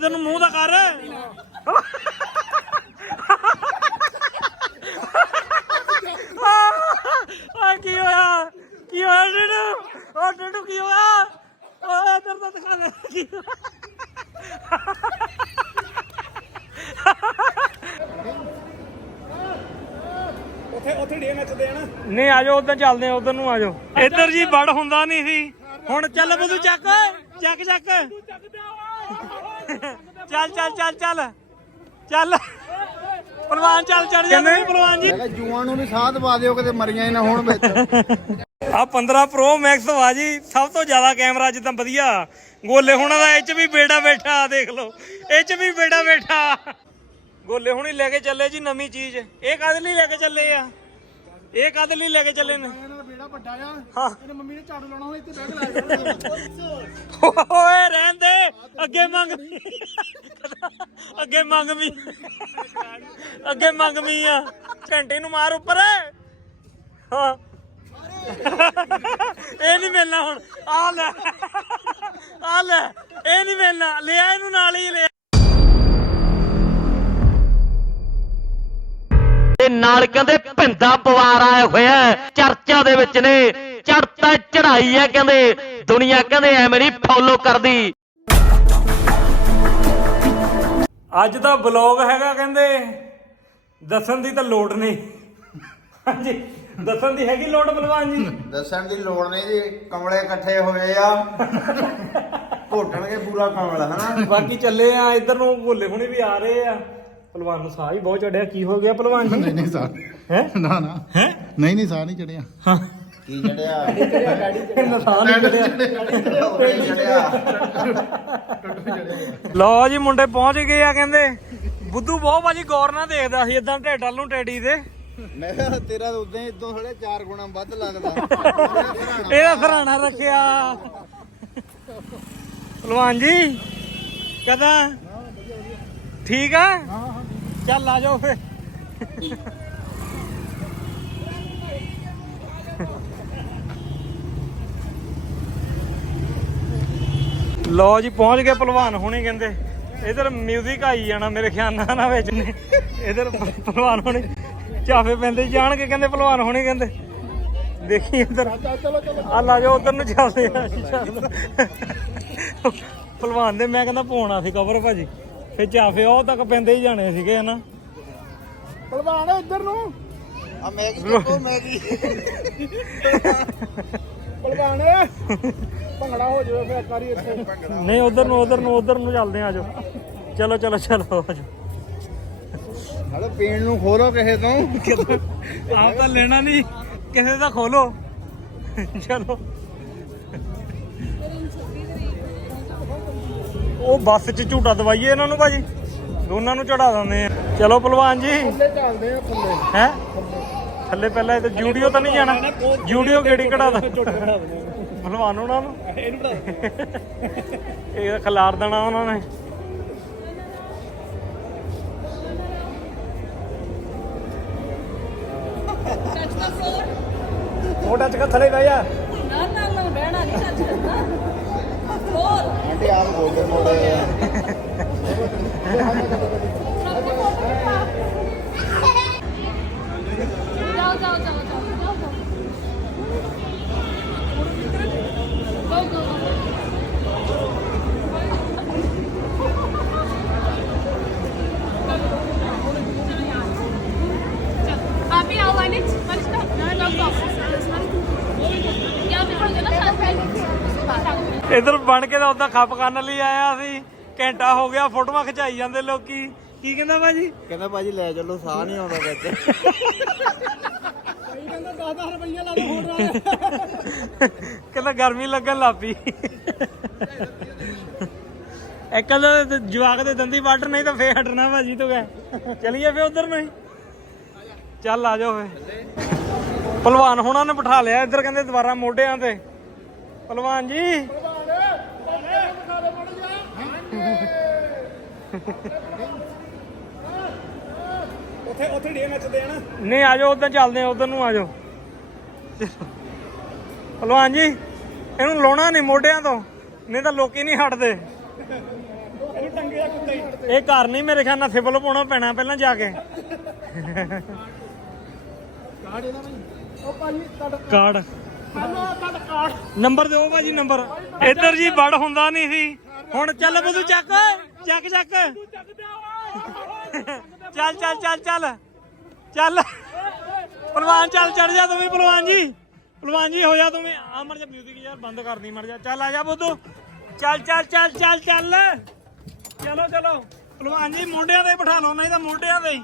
ਤੈਨੂੰ ਮੂੰਹ ਦਾ ਕਰ। ਆ ਕੀ ਹੋਇਆ? ਕੀ ਹੋਇਆ ਡੇਡੂ? ਉਹ ਡੇਡੂ ਕੀ ਹੋਇਆ? ਓਏ ਇੱਧਰ ਤਾਂ ਦਿਖਾ ਦੇ। ਕੀ ਹੋਇਆ? ਉੱਥੇ ਉੱਥੇ ਡੇ ਨੱਚਦੇ ਆ ਨਾ। ਨਹੀਂ ਆਜੋ ਉਧਰ ਚੱਲਦੇ ਆ ਉਧਰ ਨੂੰ ਆਜੋ ਇੱਧਰ ਜੀ ਵੜ ਹੁੰਦਾ ਨਹੀਂ ਸੀ। ਹੁਣ ਚੱਲ ਬਦੂ ਚੱਕ। ਚੱਕ ਚੱਕ। ਚੱਲ ਚੱਲ ਚੱਲ ਚੱਲ। ਚੱਲ। ਪਹਿਲਵਾਨ ਚੱਲ ਚੜ ਜਾਂਦੇ ਨੇ ਪਹਿਲਵਾਨ ਜੀ। ਮੈਂ ਕਿਹਾ ਜੂਆਂ ਨੂੰ ਵੀ ਸਾਹ ਦਵਾ ਦਿਓ ਕਿਤੇ ਮਰੀਆਂ ਹੀ ਨਾ ਹੋਣ ਵਿੱਚ। ਆ 15 ਪ੍ਰੋ ਮੈਕਸ ਵਾ ਜੀ ਸਭ ਤੋਂ ਜ਼ਿਆਦਾ ਕੈਮਰਾ ਜਿੱਦਾਂ ਵਧੀਆ। ਗੋਲੇ ਹੁਣਾਂ ਦਾ ਇਹ ਚ ਵੀ ਬੇੜਾ ਬੈਠਾ ਦੇਖ ਲਓ। ਇਹ ਚ ਵੀ ਬੇੜਾ ਬੈਠਾ। ਗੋਲੇ ਹੁਣੀ ਲੈ ਕੇ ਚੱਲੇ ਜੀ ਨਵੀਂ ਚੀਜ਼। ਇਹ ਕਾਹਦੇ ਲਈ ਲੈ ਕੇ ਚੱਲੇ ਆ? ਇਹ ਕਾਹਦੇ ਲਈ ਲੈ ਕੇ ਚੱਲੇ ਨੇ? ਵੱਡਾ ਆ। ਹਾਂ। ਇਹਨੇ ਮੰਮੀ ਨੇ ਝਾੜੂ ਲਾਉਣਾ ਹੁਣ ਇੱਥੇ ਬਹਿ ਕੇ ਲਾਇਆ ਓਏ ਰਹਿਣ ਦੇ ਅੱਗੇ ਮੰਗ ਅੱਗੇ ਮੰਗ ਅੱਗੇ ਆ। ਘੰਟੇ ਨੂੰ ਮਾਰ ਉੱਪਰ। ਹਾਂ। ਇਹ ਨਹੀਂ ਮਿਲਣਾ ਹੁਣ। ਆ ਲੈ। ਆ ਲੈ। ਇਹ ਨਹੀਂ ਮਿਲਣਾ। ਲਿਆ ਇਹਨੂੰ ਨਾਲ ਹੀ ਲਿਆ ਨਾਲ ਕਹਿੰਦੇ ਭਿੰਦਾ ਪਵਾਰ ਆਇਆ ਹੋਇਆ। ਚਰਚਾ ਦੇ ਵਿੱਚ ਨੇ। ਚੜਤਾ ਚੜਾਈ ਹੈ ਕਹਿੰਦੇ। ਦੁਨੀਆ ਕਹਿੰਦੇ ਐਵੇਂ ਨਹੀਂ ਫੋਲੋ ਕਰਦੀ। ਅੱਜ ਦਾ ਬਲੌਗ ਹੈਗਾ ਕਹਿੰਦੇ। ਦੱਸਣ ਦੀ ਤਾਂ ਲੋੜ ਨਹੀਂ। ਹਾਂਜੀ ਦੱਸਣ ਦੀ ਹੈਗੀ ਲੋੜ ਬਲਵਾਨ ਜੀ? ਦੱਸਣ ਦੀ ਲੋੜ ਨਹੀਂ ਜੀ ਕਮਲੇ ਇਕੱਠੇ ਹੋਏ ਆ। ਘੋਟਣਗੇ ਪੂਰਾ ਕਮਲ ਹਨਾ? ਬਾਕੀ ਚੱਲੇ ਆ ਇੱਧਰ ਨੂੰ ਭੋਲੇ ਹੁਣੇ ਵੀ ਆ ਰਹੇ ਆ। ਪਹਿਲਵਾਨ ਨੂੰ ਸਾਹ ਹੀ ਬਹੁਤ ਚੜਿਆ ਕੀ ਹੋ ਗਿਆ ਪਹਿਲਵਾਨ ਜੀ? ਨਹੀਂ ਨਹੀਂ ਸਾਹ ਹੈ? ਨਾ ਨਾ। ਹੈ? ਨਹੀਂ ਨਹੀਂ ਸਾਹ ਨਹੀਂ ਚੜਿਆ। ਹਾਂ। ਕੀ ਚੜਿਆ? ਲਓ ਜੀ ਮੁੰਡੇ ਪਹੁੰਚ ਗਏ ਆ ਕਹਿੰਦੇ ਬੁੱਧੂ ਬਹੁਤ ਭਾਜੀ ਗੌਰ ਨਾਲ ਦੇਖਦਾ ਸੀ ਇਦਾਂ ਢਿੱਡ ਵੱਲ ਨੂੰ ਟੈਡੀ ਦੇ ਮੈਂ ਕਿਹਾ ਤੇਰਾ ਉਦਾਂ ਹੀ ਇਦੋਂ ਥੋੜੇ ਚਾਰ ਗੁਣਾ ਵੱਧ ਲੱਗਦਾ। ਇਹਦਾ ਸਰਾਣਾ ਰੱਖਿਆ। ਪਹਿਲਵਾਨ ਜੀ ਕਦਾ? ਠੀਕ ਆ? ਚੱਲ ਆ ਜਾਓ ਫੇ। ਲੋ ਜੀ, ਪਹੁੰਚ ਗਏ ਪਹਿਲਵਾਨ ਹੁਣੇ ਕਹਿੰਦੇ। ਇਧਰ 뮤직 ਆਈ ਜਾਣਾ ਮੇਰੇ ਖਿਆਲ ਨਾਲ ਨਾ ਵਿੱਚ ਨੇ। ਇਧਰ ਪਹਿਲਵਾਨ ਹੁਣੇ ਚਾਫੇ ਪੈਂਦੇ ਜਾਣਗੇ ਕਹਿੰਦੇ ਪਹਿਲਵਾਨ ਹੁਣੇ ਕਹਿੰਦੇ। ਦੇਖੀ ਇਧਰ। ਆ ਲਾ ਜਾਓ, ਉਧਰ ਨੂੰ ਚੱਲਦੇ ਆ ਪਹਿਲਵਾਨ ਦੇ ਮੈਂ ਕਹਿੰਦਾ ਪਾਉਣਾ ਸੀ ਕਵਰ ਭਾਜੀ। ਫੇ ਚਾਫੇ ਉਹ ਤੱਕ ਪੈਂਦੇ ਹੀ ਜਾਣੇ ਸੀਗੇ ਹਨਾ? ਪਹਿਲਵਾਨ ਇੱਧਰ ਨੂੰ। ਆ ਮੈਗੀ ਚੱਕੋ ਮੈਗੀ। ਪਹਿਲਵਾਨ ਭੰਗੜਾ ਹੋ ਜਾਵੇ ਫਿਰ ਇੱਕ ਵਾਰੀ ਇੱਥੇ। ਨਹੀਂ ਉਧਰ ਨੂੰ ਉਧਰ ਨੂੰ ਉਧਰ ਨੂੰ ਚੱਲਦੇ ਆ ਆਜੋ ਚਲੋ ਚਲੋ ਚਲੋ ਆਜੋ ਹਲੋ ਪੀਣ ਨੂੰ ਖੋਲੋ ਕਿਸੇ ਤੋਂ। ਆਪ ਤਾਂ ਲੈਣਾ ਨਹੀਂ ਕਿਸੇ ਦਾ ਖੋਲੋ। ਚਲੋ। ਉਹ ਬੱਸ 'ਚ ਝੂਟਾ ਦਵਾਈਏ ਇਹਨਾਂ ਨੂੰ ਭਾਜੀ। ਦੋਨਾਂ ਨੂੰ ਚੜਾ ਦਿੰਦੇ ਆ। ਚਲੋ ਪਹਿਲਵਾਨ ਜੀ। ਥੱਲੇ ਚੱਲਦੇ ਆ ਥੱਲੇ। ਹੈ? ਥੱਲੇ ਪਹਿਲਾਂ ਇਹ ਜੂਡੀਓ ਤਾਂ ਨਹੀਂ ਜਾਣਾ। ਜੂਡੀਓ ਕਿਹੜੀ ਕਢਾ ਦਾ ਪਹਿਲਵਾਨ ਉਹਨਾਂ ਨੂੰ। ਇਹ ਖਿਲਾਰ ਦੇਣਾ ਉਹਨਾਂ ਨੇ। ਮੋਟਾ ਚੱਕਾ ਥੱਲੇ ਬਹਿ ਜਾ। ਨਾ ਨਾ ਨਾ ਬਹਿਣਾ ਨਹੀਂ ਚੱਜ ਕਰਨਾ। ਆਂਟੀ ਆਪ ਗੋਡੇ ਮੋੜੇ ਜਾਓ ਜਾਓ ਜਾਓ। ਜਾਓ ਜਾਓ। ਜਾਓ ਜਾਓ। ਇਧਰ ਬਣ ਕੇ ਤਾਂ ਉਦਾਂ ਖੱਪ ਕਰਨ ਲਈ ਆਇਆ ਸੀ ਘੰਟਾ ਹੋ ਗਿਆ ਫੋਟੋਆਂ ਖਿਚਾਈ ਜਾਂਦੇ ਲੋਕੀ। ਕੀ ਕਹਿੰਦਾ ਭਾਜੀ? ਕਹਿੰਦਾ ਭਾਜੀ ਲੈ ਚੱਲੋ ਸਾਹ ਨਹੀਂ ਆਉਂਦਾ ਵਿੱਚ। ਕਹਿੰਦਾ ਗਰਮੀ ਲੱਗਣ ਲੱਪੀ ਇੱਕ ਕਹਿੰਦਾ ਜਵਾਕ ਦੇ ਦੰਦੀ ਵੱਢ ਨਹੀਂ ਤਾਂ ਫੇਰ ਹਟਣਾ ਭਾਜੀ ਤੋਂ ਗਏ ਚਲੀਏ ਫੇਰ ਉਧਰ ਨਹੀਂ ਚੱਲ ਆ ਜਾਓ ਫੇ ਪਹਿਲਵਾਨ ਹੁਣਾਂ ਨੇ ਬਿਠਾ ਲਿਆ ਇੱਧਰ ਕਹਿੰਦੇ ਦੁਬਾਰਾ ਮੋਢਿਆਂ ਤੇ। ਪਹਿਲਵਾਨ ਜੀ। ਉੱਥੇ ਉੱਥੇ ਡੇ ਨੱਚਦੇ ਆ ਨਾ। ਨਹੀਂ ਆ ਜਾਓ ਉਧਰ ਚੱਲਦੇ ਆ ਉਧਰ ਨੂੰ ਆ ਜਾਓ। ਪਹਿਲਵਾਨ ਜੀ ਇਹਨੂੰ ਲਾਉਣਾ ਨਹੀਂ ਮੋਢਿਆਂ ਤੋਂ। ਨਹੀਂ ਤਾਂ ਲੋਕੀ ਨਹੀਂ ਹਟਦੇ। ਇਹਨੂੰ ਟੰਗੇ ਆ ਇਹ ਘਰ ਨਹੀਂ ਮੇਰੇ ਖਿਆਲ ਨਾਲ ਸਿਵਲ ਪਾਉਣਾ ਪੈਣਾ ਪਹਿਲਾਂ ਜਾ ਕੇ। ਉਹ ਭਾਜੀ ਤੁਹਾਡਾ ਕਾਰਡ। ਹਲੋ ਤੁਹਾਡਾ ਕਾਰਡ। ਨੰਬਰ ਦਿਓ ਭਾਜੀ ਨੰਬਰ। ਇੱਧਰ ਜੀ ਵੜ ਹੁੰਦਾ ਨਹੀਂ ਸੀ। ਹੁਣ ਚੱਲ ਬਦੂ ਚੱਕ ਚੱਕ ਚੱਕ। ਚੱਲ ਚੱਲ ਚੱਲ ਚੱਲ। ਚੱਲ। ਪਹਿਲਵਾਨ, ਚੱਲ ਚੜ ਜਾ ਤੂੰ ਵੀ ਪਹਿਲਵਾਨ ਜੀ। ਪਹਿਲਵਾਨ ਜੀ, ਹੋ ਜਾ ਤੂੰ ਵੀ। ਆ ਮਰ ਜਾ ਮਿਊਜ਼ਿਕ ਯਾਰ, ਬੰਦ ਕਰਦੀ ਮਰ ਜਾ। ਚੱਲ ਆ ਜਾ ਬੁੱਧੂ। ਚੱਲ ਚੱਲ ਚੱਲ ਚੱਲ ਚੱਲ। ਚਲੋ ਚਲੋ। ਪਹਿਲਵਾਨ ਜੀ, ਮੋਢਿਆਂ ਤੇ ਬਿਠਾ ਲਓ, ਨਹੀਂ ਤਾਂ ਮੋਢਿਆਂ ਤੇ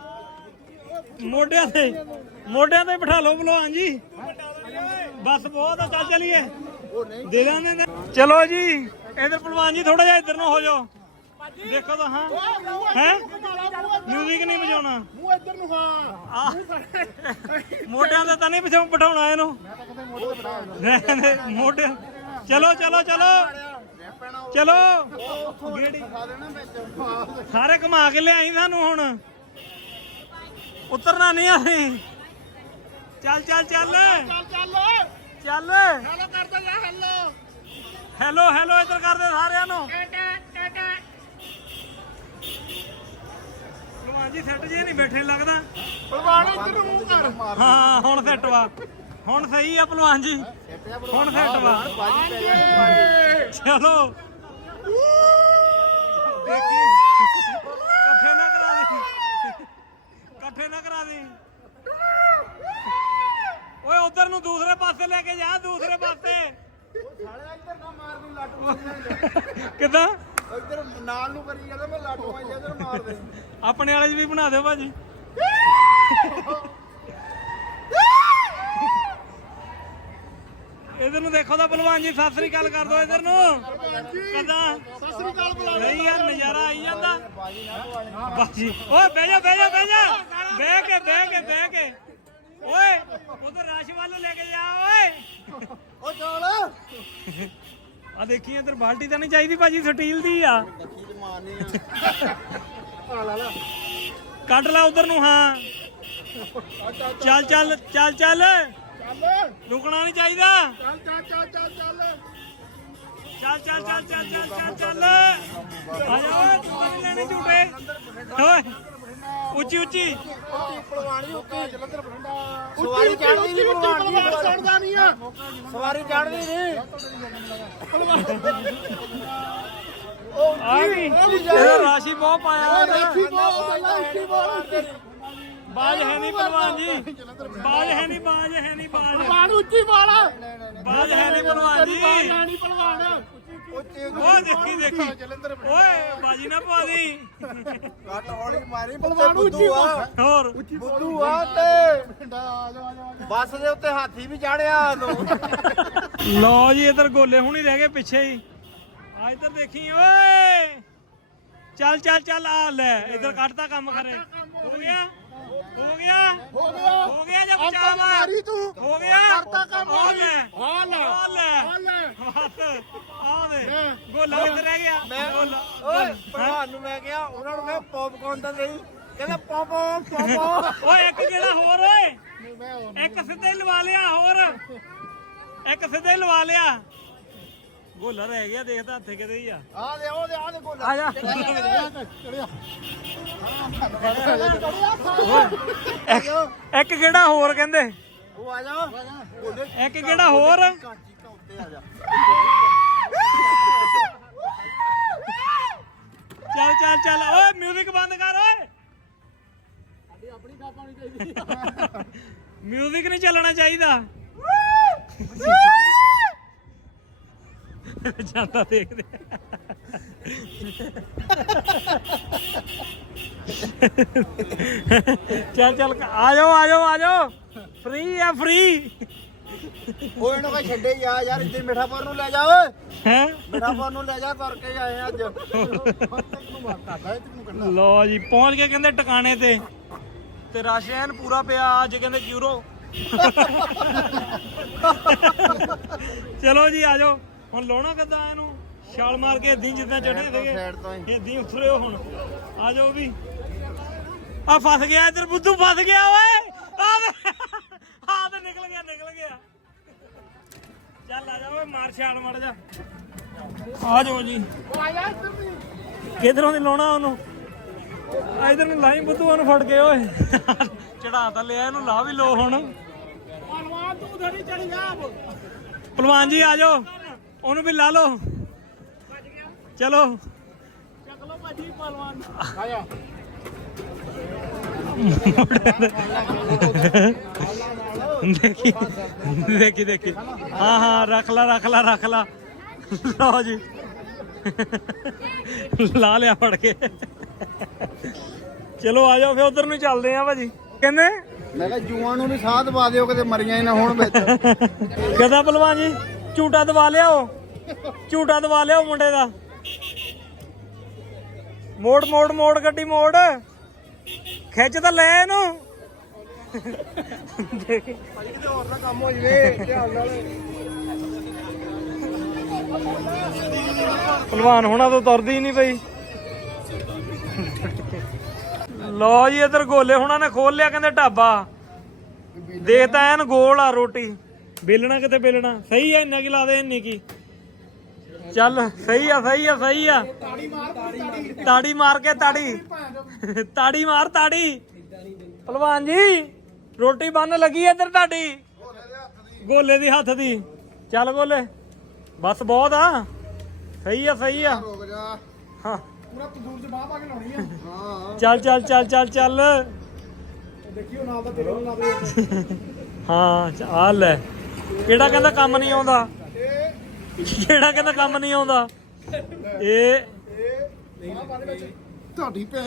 ਮੋਢਿਆਂ ਤੇ ਮੋਢਿਆਂ ਤੇ ਬਿਠਾ ਲਓ ਪਹਿਲਵਾਨ ਜੀ। ਬਸ ਬਹੁਤ ਆ, ਚੱਲ ਚਲੀਏ। ਦੇ ਦਾਂਗੇ। ਚਲੋ ਜੀ। ਇਧਰ ਪਹਿਲਵਾਨ ਜੀ ਥੋੜਾ ਜਿਹਾ ਇੱਧਰ ਨੂੰ ਹੋ ਜਾਓ। ਦੇਖੋ ਤਾਂ ਹਾਂ। ਹੈ? ਮਿਊਜ਼ਿਕ ਨਹੀਂ ਵਜਾਉਣਾ। ਮੂੰਹ ਇੱਧਰ ਨੂੰ ਹਾਂ ਮੋਢਿਆਂ ਤੇ ਤਾਂ ਨਹੀਂ ਪਿਛੋਂ ਬਿਠਾਉਣਾ ਇਹਨੂੰ। ਨਹੀਂ, ਨਹੀਂ, ਮੋਢਿਆਂ ਚਲੋ ਚਲੋ ਚਲੋ। ਚਲੋ। ਗੇੜੀ। ਸਾਰੇ ਘੁਮਾ ਕੇ ਲਿਆਈ ਸਾਨੂੰ ਹੁਣ। ਉਤਰਨਾ ਨਹੀਂ ਆਈ ਚੱਲ ਚੱਲ ਚੱਲ। ਚੱਲ ਚੱਲ। ਚੱਲ। ਹਲੋ ਕਰਦਾ ਜਾ ਹਲੋ। ਹੈਲੋ ਹੈਲੋ ਇੱਧਰ ਕਰਦੇ ਸਾਰਿਆਂ ਨੂੰ। ਭਲਵਾਨ ਜੀ ਸੈੱਟ ਜੇ ਨਹੀਂ ਬੈਠੇ ਲੱਗਦਾ? ਭਲਵਾਨ ਇੱਧਰ ਨੂੰ ਮੂੰਹ ਕਰ। ਹਾਂ ਹੁਣ ਸੈੱਟ ਵਾ। ਹੁਣ ਸਹੀ ਆ ਭਲਵਾਨ ਜੀ। ਹੁਣ ਸੈੱਟ ਵਾ। ਚਲੋ। ਦੇਖੀ। ਇਕੱਠੇ ਨਾ ਕਰਾ ਦੇ। ਇਕੱਠੇ ਨਾ ਕਰਾ ਦੇ। ਓਏ ਉਧਰ ਨੂੰ ਦੂਸਰੇ ਪਾਸੇ ਲੈ ਕੇ ਜਾ ਦੂਸਰੇ ਪਾਸੇ। ਇੱਧਰ ਨਾ ਮਾਰ ਦੂੰ ਲੱਟ ਮਾਰ ਕਿਦਾਂ? ਇੱਧਰ ਨਾਲ ਨੂੰ ਕਰੀ ਜਾਂਦਾ ਮੈਂ ਲੱਟ ਮਾਰ ਇੱਧਰ ਮਾਰ ਦੇ। ਆਪਣੇ ਵਾਲੇ 'ਚ ਵੀ ਬਣਾ ਦਿਓ ਭਾਜੀ। ਇਧਰ ਨੂੰ ਦੇਖੋ ਤਾਂ ਭਲਵਾਨ ਜੀ ਸਤਿ ਸ੍ਰੀ ਅਕਾਲ ਕਰ ਦਿਓ ਇਧਰ ਨੂੰ। ਕਦਾਂ? ਸਤਿ ਸ੍ਰੀ ਅਕਾਲ ਬੁਲਾ ਨਹੀਂ ਯਾਰ ਨਜ਼ਾਰਾ ਆਈ ਜਾਂਦਾ। ਬਾਜੀ ਓਏ ਬਹਿ ਜਾ ਬਹਿ ਜਾ ਬਹਿ ਜਾ। ਬਹਿ ਕੇ ਬਹਿ ਕੇ ਬਹਿ ਕੇ। ਓਏ ਉਧਰ ਰਾਸ਼ ਵੱਲ ਲੈ ਕੇ ਜਾ ਓਏ। ਆ ਦੇਖੀ ਇਧਰ ਬਾਲਟੀ ਤਾਂ ਨਹੀਂ ਚਾਹੀਦੀ ਭਾਜੀ, ਸਟੀਲ ਦੀ ਆ। ਕੀ ਤੇ ਮਾਰਨੀ ਆ ਕੱਢ ਲੈ ਉਧਰ ਨੂੰ, ਹਾਂ। ਚੱਲ ਚੱਲ ਚੱਲ ਚੱਲ। ਚੱਲ ਰੁਕਣਾ ਨਹੀਂ ਚਾਹੀਦਾ। ਚੱਲ ਚੱਲ ਚੱਲ ਚੱਲ ਚੱਲ ਚੱਲ ਚੱਲ। ਚੱਲ ਚੱਲ ਚੱਲ ਚੱਲ ਆ ਜਾ ਓਏ ਤੂੰ ਤਾਂ ਨਹੀਂ ਲੈਣੇ ਝੂਟੇ। ਓਏ। ਉੱਚੀ ਉੱਚੀ। ਪਲਵਾਨੀ ਉੱਚੀ ਜਲੰਧਰ ਬਠਿੰਡਾ ਸਵਾਰੀ ਚੜ੍ਹਦੀ ਨਹੀਂ ਪਲਵਾਨੀ ਚੜ੍ਹਦਾ ਨਹੀਂ ਆ ਸਵਾਰੀ ਚੜ੍ਹਦੀ ਨਹੀਂ ਉਹ ਉੱਚੀ ਇਹਦਾ ਰਾਸ਼ੀ ਬਹੁਤ ਪਾਇਆ ਰਾਸ਼ੀ ਬਹੁਤ ਬਾਜ ਹੈ ਨਹੀਂ ਪਲਵਾਨ ਜੀ। ਬਾਜ ਹੈ ਨਹੀਂ ਬਾਜ ਹੈ ਨਹੀਂ ਬਾਜ। ਪਲਵਾਨ ਉੱਚੀ ਬਾਲ ਬਾਜ ਹੈ ਨਹੀਂ ਪਲਵਾਨ ਜੀ। ਬਾਜ ਨਹੀਂ ਪਲਵਾਨ ਓਏ ਦੇਖੀ ਦੇਖੀ। ਓਏ ਬਾਜੀ ਨਾ ਪਾ ਦੀ। ਕੱਟ ਹੌਲੀ ਮਾਰੀ ਭਲਵਾਨ ਬੁੱਧੂ ਉੱਚੀ ਆ। ਹੋਰ। ਬੁੱਧੂ ਆ ਤੇ ਬਠਿੰਡਾ ਆ ਜਾ ਆ ਜਾ, ਆ ਜਾ। ਬੱਸ ਦੇ ਉੱਤੇ ਹਾਥੀ ਵੀ ਚੜਿਆ ਲਓ ਜੀ ਇਧਰ ਗੋਲੇ ਹੁਣੀ ਰਹਿ ਗਏ ਪਿੱਛੇ ਹੀ। ਆ ਇਧਰ ਦੇਖੀ ਓਏ। ਚੱਲ ਚੱਲ ਚੱਲ ਆ ਲੈ। ਇਧਰ ਕੱਢਤਾ ਕੰਮ ਖਰੇ ਹੋ ਗਿਆ? ਗਿਆ। ਹੋ ਗਿਆ। ਹੋ ਗਿਆ ਜਾਂ ਅੰਕਲ ਬਚਾਵਾ ਮਾਰੀ ਤੂੰ। ਹੋ ਗਿਆ। ਕਰਤਾ ਕੰਮ। ਆ ਲੈ ਆ ਲੈ ਆ ਲੈ ਆ ਲੈ ਆ ਦੇ ਗੋਲਾ ਕਿੱਥੇ ਰਹਿ ਗਿਆ। ਮੈਂ ਓਏ ਭਲਵਾਨ ਨੂੰ ਮੈਂ ਕਿਹਾ ਉਹਨਾਂ ਨੂੰ ਮੈਂ ਪੌਪਕੌਰਨ ਤਾਂ ਦੇਈ ਕਹਿੰਦਾ ਪੌਪੋ ਪੌਪੋ। ਓਏ ਇੱਕ ਕਿਹੜਾ ਹੋਰ ਓਏ। ਇੱਕ ਸਿੱਧੇ ਲਵਾ ਲਿਆ ਹੋਰ। ਇੱਕ ਸਿੱਧੇ ਲਵਾ ਲਿਆ। ਗੋਲਾ ਰਹਿ ਗਿਆ ਦੇਖਦਾ ਹੱਥੇ ਕਿਤੇ ਹੀ ਆ। ਆ ਦੇ ਉਹ ਦੇ ਆ ਦੇ ਗੋਲਾ। ਆ ਜਾ। ਇੱਕ- ਇੱਕ ਕਿਹੜਾ ਹੋਰ ਕਹਿੰਦੇ? ਉਹ ਆ ਜਾ। ਇੱਕ ਕਿਹੜਾ ਹੋਰ? ਚੱਲ ਚੱਲ ਚੱਲ। ਓਏ ਮਿਊਜ਼ਿਕ ਬੰਦ ਕਰ ਓਏ। ਸਾਡੀ ਆਪਣੀ ਖਾ ਪਾਉਣੀ ਚਾਹੀਦੀ। ਮਿਊਜ਼ਿਕ ਨਹੀਂ ਚੱਲਣਾ ਚਾਹੀਦਾ। ਜਾਂਦਾ ਦੇਖਦੇ ਚੱਲ ਚੱਲ ਆ ਜਾਓ ਆ ਜਾਓ ਆ ਜਾਓ ਫ੍ਰੀ ਆ ਫ੍ਰੀ। ਉਹ ਇਹਨੂੰ ਕਾ ਛੱਡੇ ਜਾ ਯਾਰ ਇੱਧਰ ਮਿਠਾਪੁਰ ਨੂੰ ਲੈ ਜਾ ਓਏ। ਹੈ? ਮਿਠਾਪੁਰ ਨੂੰ ਲੈ ਜਾ ਕਰਕੇ ਆਏ ਆ ਅੱਜ। ਲੋ ਜੀ ਪਹੁੰਚ ਗਏ ਕਹਿੰਦੇ ਟਿਕਾਣੇ ਤੇ। ਤੇ ਰਾਸ਼ਨ ਪੂਰਾ ਪਿਆ ਅੱਜ ਕਹਿੰਦੇ ਕਿਊਰੋ ਚਲੋ ਜੀ ਆ ਜਾਓ ਹੁਣ ਲਾਉਣਾ ਕਿੱਦਾਂ ਇਹਨੂੰ? ਛਾਲ ਮਾਰ ਕੇ ਇਦਾਂ ਜਿੱਦਾਂ ਚੜੇ ਸੀਗੇ। ਸਾਈਡ ਤੋਂ ਹੀ। ਇਦਾਂ ਉਤਰਿਓ ਹੁਣ। ਆ ਜਾਓ ਵੀ। ਆ ਫਸ ਗਿਆ ਇੱਧਰ ਬੁੱਧੂ ਫਸ ਗਿਆ ਓਏ। ਆ ਤੇ ਆ ਤੇ ਨਿਕਲ ਗਿਆ ਨਿਕਲ ਗਿਆ। ਚੱਲ ਆ ਜਾ ਓਏ ਮਾਰ ਛਾਲ ਮਾਰ ਜਾ। ਆ ਜਾਓ ਜੀ। ਉਹ ਆਇਆ ਇੱਧਰ ਵੀ ਕਿਧਰੋਂ ਦੀ ਲਾਉਣਾ ਉਹਨੂੰ? ਇਧਰ ਨੂੰ ਲਾਈ ਬੁੱਧੂਆਂ ਨੂੰ ਫੜ ਕੇ ਓਏ। ਚੜਾ ਤਾਂ ਲਿਆ ਇਹਨੂੰ ਲਾ ਵੀ ਲੋ ਹੁਣ। ਪਹਿਲਵਾਨ ਤੂੰ ਧੜੀ ਚੜੀ ਜਾ ਆਪ। ਪਹਿਲਵਾਨ ਜੀ ਆ ਜਾਓ। ਉਹਨੂੰ ਵੀ ਲਾ ਲਓ। ਚਲੋ। ਚੱਕ ਲੋ ਭਾਜੀ ਪਹਿਲਵਾਨ ਆਇਆ ਦੇਖੀ ਦੇਖੀ ਦੇਖੀ। ਹਾਂ ਹਾਂ ਰੱਖ ਲਾ ਰੱਖ ਲਾ ਰੱਖ ਲਾ। ਲਓ ਜੀ। ਲਾ ਲਿਆ ਫੜ ਕੇ। ਚਲੋ ਆ ਜਾਓ ਫੇ ਉਧਰ ਨੂੰ ਚੱਲਦੇ ਆ ਭਾਜੀ। ਕਹਿੰਦੇ? ਮੈਂ ਕਿਹਾ ਜੂਆਂ ਨੂੰ ਵੀ ਸਾਹ ਦਵਾ ਦਿਓ ਕਿਤੇ ਮਰੀਆਂ ਹੀ ਨਾ ਹੋਣ ਵਿੱਚ। ਕਦਾ ਪਹਿਲਵਾਨ ਜੀ? ਝੂਟਾ ਦਵਾ ਲਿਆਓ। ਝੂਟਾ ਦਵਾ ਲਿਆਓ ਮੁੰਡੇ ਦਾ। ਮੋੜ ਮੋੜ ਮੋੜ ਗੱਡੀ, ਮੋੜ। ਖਿੱਚ ਤਾਂ ਲੈ ਇਹਨੂੰ। ਕੰਮ ਹੋ ਜਵੇ ਧਿਆਨ ਨਾਲ ਪਹਿਲਵਾਨ ਹੋਣਾ ਤੋਂ ਤੁਰਦੀ ਹੀ ਨਹੀਂ ਪਈ। ਲੋ ਜੀ, ਇਧਰ ਗੋਲੇ ਹੋਣਾ ਨੇ ਖੋਲ ਲਿਆ, ਕਹਿੰਦੇ ਢਾਬਾ। ਦੇਖ ਤਾਂ ਐਨ ਗੋਲ ਆ ਰੋਟੀ। ਬੇਲਣਾ ਕਿਤੇ ਬੇਲਣਾ ਸਹੀ ਆ ਇੰਨਾ ਕੀ ਲਾ ਦੇ ਇੰਨੀ ਕੀ? ਚੱਲ ਸਹੀ ਆ ਸਹੀ ਆ ਸਹੀ ਆ। ਤਾੜੀ ਮਾਰ ਕੇ ਤਾੜੀ। ਤਾੜੀ ਮਾਰ ਤਾੜੀ। ਪਹਿਲਵਾਨ ਜੀ ਰੋਟੀ ਬੰਨ ਲੱਗੀ ਇੱਧਰ ਤੁਹਾਡੀ। ਗੋਲੇ ਦੀ ਹੱਥ ਦੀ। ਚੱਲ ਗੋਲੇ। ਬਸ ਬਹੁਤ ਆ। ਸਹੀ ਆ ਸਹੀ ਆ। ਰੁਕ ਜਾ ਹਾਂ। ਪੂਰਾ ਤੰਦੂਰ 'ਚ ਬਾਹ ਪਾ ਕੇ ਲਾਉਣੀ ਆ ਹਾਂ ਚੱਲ ਚੱਲ ਚੱਲ ਚੱਲ ਚੱਲ। ਦੇਖਿਓ ਨਾਲ ਤਾਂ ਤੇਰੇ ਨੂੰ ਨਾ ਦੇ। ਹਾਂ ਆ ਲੈ। ਕਿਹੜਾ ਕਹਿੰਦਾ ਕੰਮ ਨਹੀਂ ਆਉਂਦਾ? ਕਿਹੜਾ ਕਹਿੰਦਾ ਕੰਮ ਨਹੀਂ ਆਉਂਦਾ? ਇਹ ਤੁਹਾਡੀ ਭੈਣ।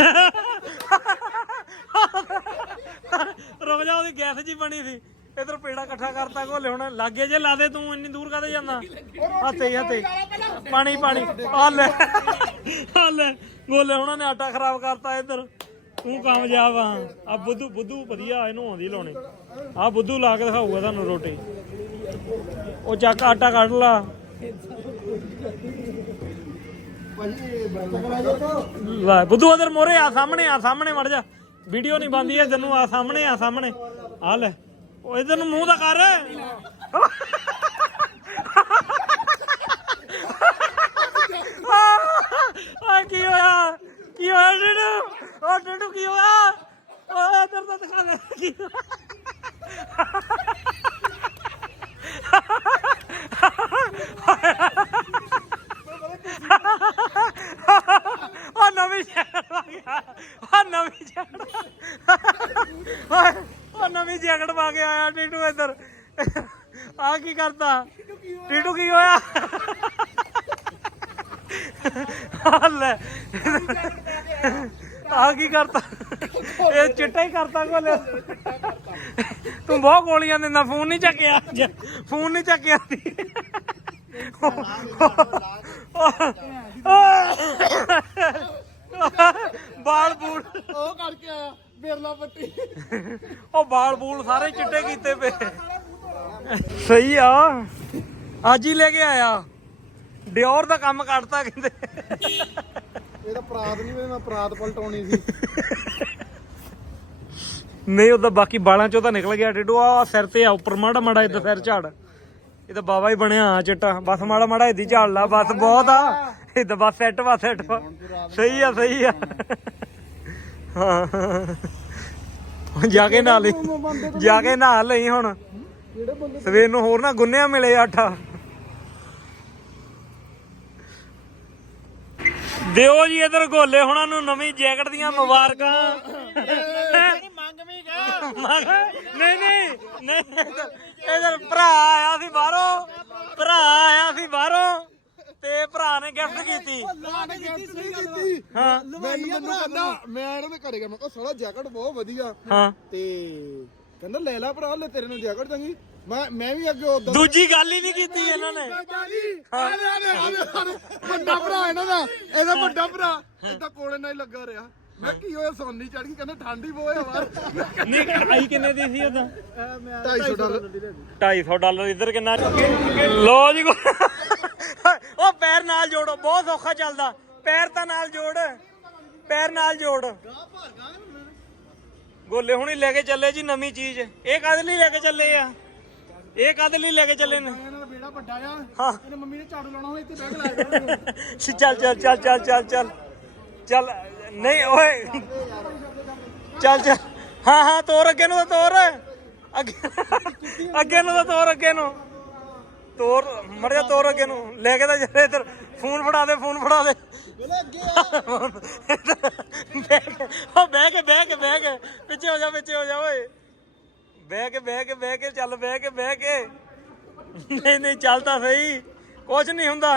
ਰੁਕ ਜਾ ਉਹਦੀ ਗੈਸ ਜੀ ਬਣੀ ਸੀ। ਇਧਰ ਪੇੜਾ ਇਕੱਠਾ ਕਰਤਾ ਘੋਲੇ ਹੁਣ। ਲਾਗੇ ਜੇ ਲਾ ਦੇ ਤੂੰ ਇੰਨੀ ਦੂਰ ਕਾਦੇ ਜਾਂਦਾ? ਹੱਥੇ ਹੱਥੇ ਪਾਣੀ ਪਾਣੀ। ਆ ਲੈ ਆ ਲੈ। ਗੋਲੇ ਹੁਣਾਂ ਨੇ ਆਟਾ ਖਰਾਬ ਕਰਤਾ ਇਧਰ। ਤੂੰ ਕਾਮਯਾਬ ਆ। ਆ ਬੁੱਧੂ ਬੁੱਧੂ ਵਧੀਆ ਇਹਨੂੰ ਆਉਂਦੀ ਲਾਉਣੀ। ਆ ਬੁੱਧੂ ਲਾ ਕੇ ਦਿਖਾਊਗਾ ਤੁਹਾਨੂੰ ਰੋਟੀ। ਉਹ ਚੱਕ ਆਟਾ ਕੱਢ ਲਾ। ਲੈ, ਬੁੱਧੂ ਉਧਰ ਮੋਰੇ, ਆ ਸਾਹਮਣੇ ਆ ਸਾਹਮਣੇ ਮੜ ਜਾ। ਵੀਡੀਓ ਨਹੀਂ ਬੰਦੀ ਇਧਰ ਨੂੰ ਆ ਸਾਹਮਣੇ ਆ ਸਾਹਮਣੇ। ਆ ਲੈ। ਉਹ ਇਧਰ ਨੂੰ ਮੂੰਹ ਦਾ ਕਰ। ਆ ਕੀ ਹੋਇਆ? ਕੀ ਹੋਇਆ ਡਿਡੂ? ਉਹ ਡਿਡੂ ਕੀ ਹੋਇਆ? ਓਏ ਇਧਰ ਤਾਂ ਦਿਖਾ ਦੇ। ਉਹ ਨਵੀਂ ਜੈਕਟ ਪਾ ਗਿਆ ਉਹ ਨਵੀਂ ਜੈਕਟ। ਉਹ ਨਵੀਂ ਜੈਕਟ ਪਾ ਕੇ ਆਇਆ ਟੀਟੂ ਇੱਧਰ। ਆ ਕੀ ਕਰਦਾ ਟੀਟੂ ਕੀ ਹੋਇਆ? ਆ ਆ ਕੀ ਕਰਤਾ? ਇਹ ਚਿੱਟਾ ਹੀ ਕਰਤਾ ਕੋਲੇ। ਤੂੰ ਬਹੁਤ ਗੋਲੀਆਂ ਦਿੰਦਾ, ਫੋਨ ਨਹੀਂ ਚੱਕਿਆ ਫੋਨ ਨਹੀਂ ਚੱਕਿਆ ਬਾਲ ਬੂਲ। ਉਹ ਕਰਕੇ ਆਇਆ ਬਿਰਲਾ ਪੱਟੀ। ਉਹ ਬਾਲ ਬੂਲ ਸਾਰੇ ਚਿੱਟੇ ਕੀਤੇ ਪਏ। ਸਹੀ ਆ। ਅੱਜ ਹੀ ਲੈ ਕੇ ਆਇਆ। ਡਿਓਰ ਦਾ ਕੰਮ ਕੱਢਤਾ ਕਹਿੰਦੇ ਇਹ ਤਾਂ ਪ੍ਰਾਤ ਨਹੀਂ ਮੈਂ ਪ੍ਰਾਤ ਪਲਟਾਉਣੀ ਸੀ। ਨਹੀਂ ਉਹਦਾ ਬਾਕੀ ਬਾਲਾਂ ਚੋਂ ਤਾਂ ਨਿਕਲ ਗਿਆ ਟਿੱਡੂ ਆ ਸਿਰ ਤੇ ਆ, ਉੱਪਰ ਮਾੜਾ ਮਾੜਾ ਇਦਾਂ ਸਿਰ ਝਾੜ। ਇਹ ਤਾਂ ਬਾਬਾ ਹੀ ਬਣਿਆ ਆ, ਚਿੱਟਾ। ਬਸ ਮਾੜਾ ਮਾੜਾ ਇਦੀ ਝਾੜ ਲਾ, ਬਸ ਬਹੁਤ ਆ। ਇਹ ਤਾਂ ਬਸ ਸੈੱਟ ਵਾ ਸੈੱਟ ਵਾ। ਸਹੀ ਆ ਸਹੀ ਆ। ਹਾਂ। ਹੁਣ ਜਾ ਕੇ ਨਹਾ ਲਈ। ਜਾ ਕੇ ਨਹਾ ਲਈ ਹੁਣ। ਸਵੇਰ ਨੂੰ ਹੋਰ ਨਾ ਗੁੰਨਿਆ ਮਿਲੇ ਆਟਾ। ਦਿਓ ਜੀ ਇਧਰ ਗੋਲੇ ਹੁਣਾਂ ਨੂੰ ਨਵੀਂ ਜੈਕਟ ਦੀਆਂ ਮੁਬਾਰਕਾਂ। ਮੰਗ ਵੀ ਗਾ ਨਹੀਂ ਨਹੀਂ ਨਹੀਂ। ਇਧਰ ਭਰਾ ਆਇਆ ਸੀ ਬਾਹਰੋਂ। ਭਰਾ ਆਇਆ ਸੀ ਬਾਹਰੋਂ ਤੇ ਭਰਾ ਨੇ ਗਿਫਟ ਕੀਤੀ। ਹਾਂ। ਮੈਂ ਮੈਨੂੰ ਕਹਿੰਦਾ ਮੈਂ ਇਹਨਾਂ ਦੇ ਘਰੇ ਗਿਆ ਮੈਂ ਕਿਹਾ ਸਾਲਾ ਜੈਕਟ ਬਹੁਤ ਵਧੀਆ। ਹਾਂ। ਤੇ ਕਹਿੰਦਾ ਲੈ ਲੈ ਭਰਾ ਲੈ ਤੇਰੇ ਨੂੰ ਜੈਕਟ ਚੰਗੀ। ਮੈਂ ਮੈਂ ਵੀ ਅੱਗੇ ਉਦੋਂ ਦੂਜੀ ਗੱਲ ਹੀ ਨਹੀਂ ਕੀਤੀ ਇਹਨਾਂ ਨੇ। ਵੱਡਾ ਭਰਾ ਇਹਨਾਂ ਦਾ ਇਹਦਾ ਵੱਡਾ ਭਰਾ। ਇਹਦਾ ਕੋਲੇ ਨਾਲ ਹੀ ਲੱਗਾ ਰਿਹਾ। ਮੈਂ ਕੀ ਹੋਇਆ ਸੋਨੀ ਚੜ ਗਈ ਕਹਿੰਦਾ ਠੰਡ ਹੀ ਬਹੁਤ ਹੈ ਬਾਹਰ। ਨਹੀਂ ਕਢਾਈ ਕਿੰਨੇ ਦੀ ਸੀ ਉਦੋਂ? 250 ਡਾਲਰ। 250 ਡਾਲਰ ਇੱਧਰ ਕਿੰਨਾ? ਲੋ ਜੀ ਉਹ ਪੈਰ ਨਾਲ ਜੋੜੋ ਬਹੁਤ ਸੌਖਾ ਚੱਲਦਾ। ਪੈਰ ਤਾਂ ਨਾਲ ਜੋੜ ਪੈਰ ਨਾਲ ਜੋੜ। ਗੋਲੇ ਹੁਣੀ ਲੈ ਕੇ ਚੱਲੇ ਜੀ ਨਵੀਂ ਚੀਜ਼। ਇਹ ਕਾਹਦੇ ਲਈ ਲੈ ਕੇ ਚੱਲੇ ਆ? ਇਹ ਕਾਹਦੇ ਲਈ ਲੈ ਕੇ ਚੱਲੇ ਨੇ? ਬੇੜਾ ਵੱਡਾ ਆ। ਹਾਂ। ਇਹਨੇ ਮੰਮੀ ਨੇ ਝਾੜੂ ਲਾਉਣਾ ਹੋਇਆ ਇੱਥੇ ਬੈਠ ਲਾਇਆ ਚੱਲ ਚੱਲ ਚੱਲ ਚੱਲ ਚੱਲ ਚੱਲ ਚੱਲ। ਨਹੀਂ ਓਏ। ਚੱਲ ਚੱਲ। ਹਾਂ ਹਾਂ ਤੋਰ ਅੱਗੇ ਨੂੰ ਤਾਂ ਤੋਰ। ਅੱਗੇ ਅੱਗੇ ਨੂੰ ਤਾਂ ਤੋਰ ਅੱਗੇ ਨੂੰ। ਤੋਰ ਮੜ ਜਾ ਤੋਰ ਅੱਗੇ ਨੂੰ। ਲੈ ਕੇ ਤਾਂ ਜਿਹੜੇ ਇੱਧਰ। ਫੋਨ ਫੜਾ ਦੇ ਫੋਨ ਫੜਾ ਦੇ। ਉਹ ਬਹਿ ਕੇ ਬਹਿ ਕੇ ਬਹਿ ਕੇ ਪਿੱਛੇ ਹੋ ਜਾ ਪਿੱਛੇ ਹੋ ਜਾ ਓਏ। ਬਹਿ ਕੇ ਬਹਿ ਕੇ ਬਹਿ ਕੇ ਚੱਲ ਬਹਿ ਕੇ ਬਹਿ ਕੇ। ਨਹੀਂ ਨਹੀਂ ਚੱਲ ਤਾਂ ਸਹੀ। ਕੁਝ ਨਹੀਂ ਹੁੰਦਾ।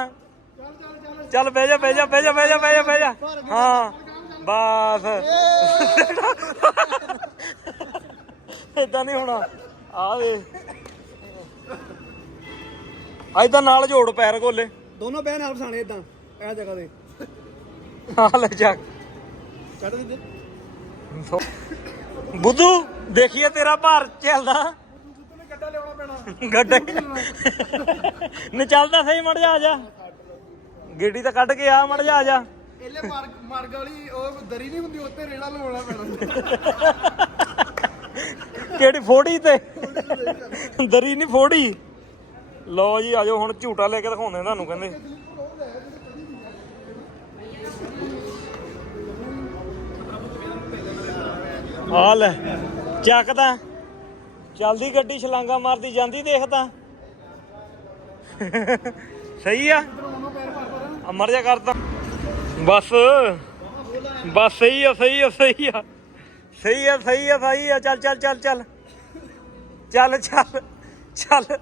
ਚੱਲ ਬਹਿ ਜਾ ਬਹਿ ਜਾ ਬਹਿ ਜਾ ਬਹਿ ਜਾ ਬਹਿ ਜਾ ਹਾਂ। ਬਸ। ਇਦਾਂ ਨਹੀਂ ਹੋਣਾ। ਆ ਵੇ ਐਦਾਂ ਨਾਲ ਜੋੜ ਪੈਰ ਗੋਲੇ ਦੋਨੋਂ ਬਹਿ ਨਾਲ ਫਸਾਣੇ ਇਦਾਂ ਇਹ ਜਗ੍ਹਾ ਤੇ। ਆ ਲੈ ਜਾ। ਕੱਢ ਦਿੰਦੇ। ਬੁੱਧੂ ਦੇਖੀਏ ਤੇਰਾ ਭਾਰ ਚੱਲਦਾ। ਗੱਡਾ ਲਿਆਉਣਾ ਪੈਣਾ ਗੱਡੇ ਨੀ ਚੱਲਦਾ ਸਹੀ ਮੜ ਜਾ ਆ ਜਾ। ਗੇੜੀ ਤਾਂ ਕੱਢ ਕੇ ਆ ਮੜ ਜਾ ਆ ਜਾ। ਇਹਲੇ ਮਾਰਗ ਮਾਰਗ ਵਾਲੀ ਉਹ ਦਰੀ ਨਹੀਂ ਹੁੰਦੀ, ਉੱਤੇ ਰੇੜਾ ਲਵਾਉਣਾ ਪੈਣਾ। ਕਿਹੜੀ ਫੋੜੀ ਤੇ? ਦਰੀ ਨਹੀਂ ਫੋੜੀ? ਲਓ ਜੀ, ਆਜੋ ਹੁਣ ਝੂਟਾ ਲੈ ਕੇ ਦਿਖਾਉਂਦੇ ਤੁਹਾਨੂੰ ਕਹਿੰਦੇ। ਆ ਲੈ, ਚੱਕਦਾ। ਚੱਲਦੀ ਗੱਡੀ, ਛਲਾਂਗਾ ਮਾਰਦੀ ਜਾਂਦੀ, ਦੇਖਦਾ। ਸਹੀ ਆ। ਅਮਰ ਜਾ ਕਰਦਾ ਬਸ। ਬਸ ਸਹੀ ਆ ਸਹੀ ਆ ਸਹੀ ਆ। ਸਹੀ ਆ ਸਹੀ ਆ ਸਹੀ ਆ। ਚੱਲ ਚੱਲ ਚੱਲ ਚੱਲ। ਚੱਲ ਚੱਲ ਚੱਲ।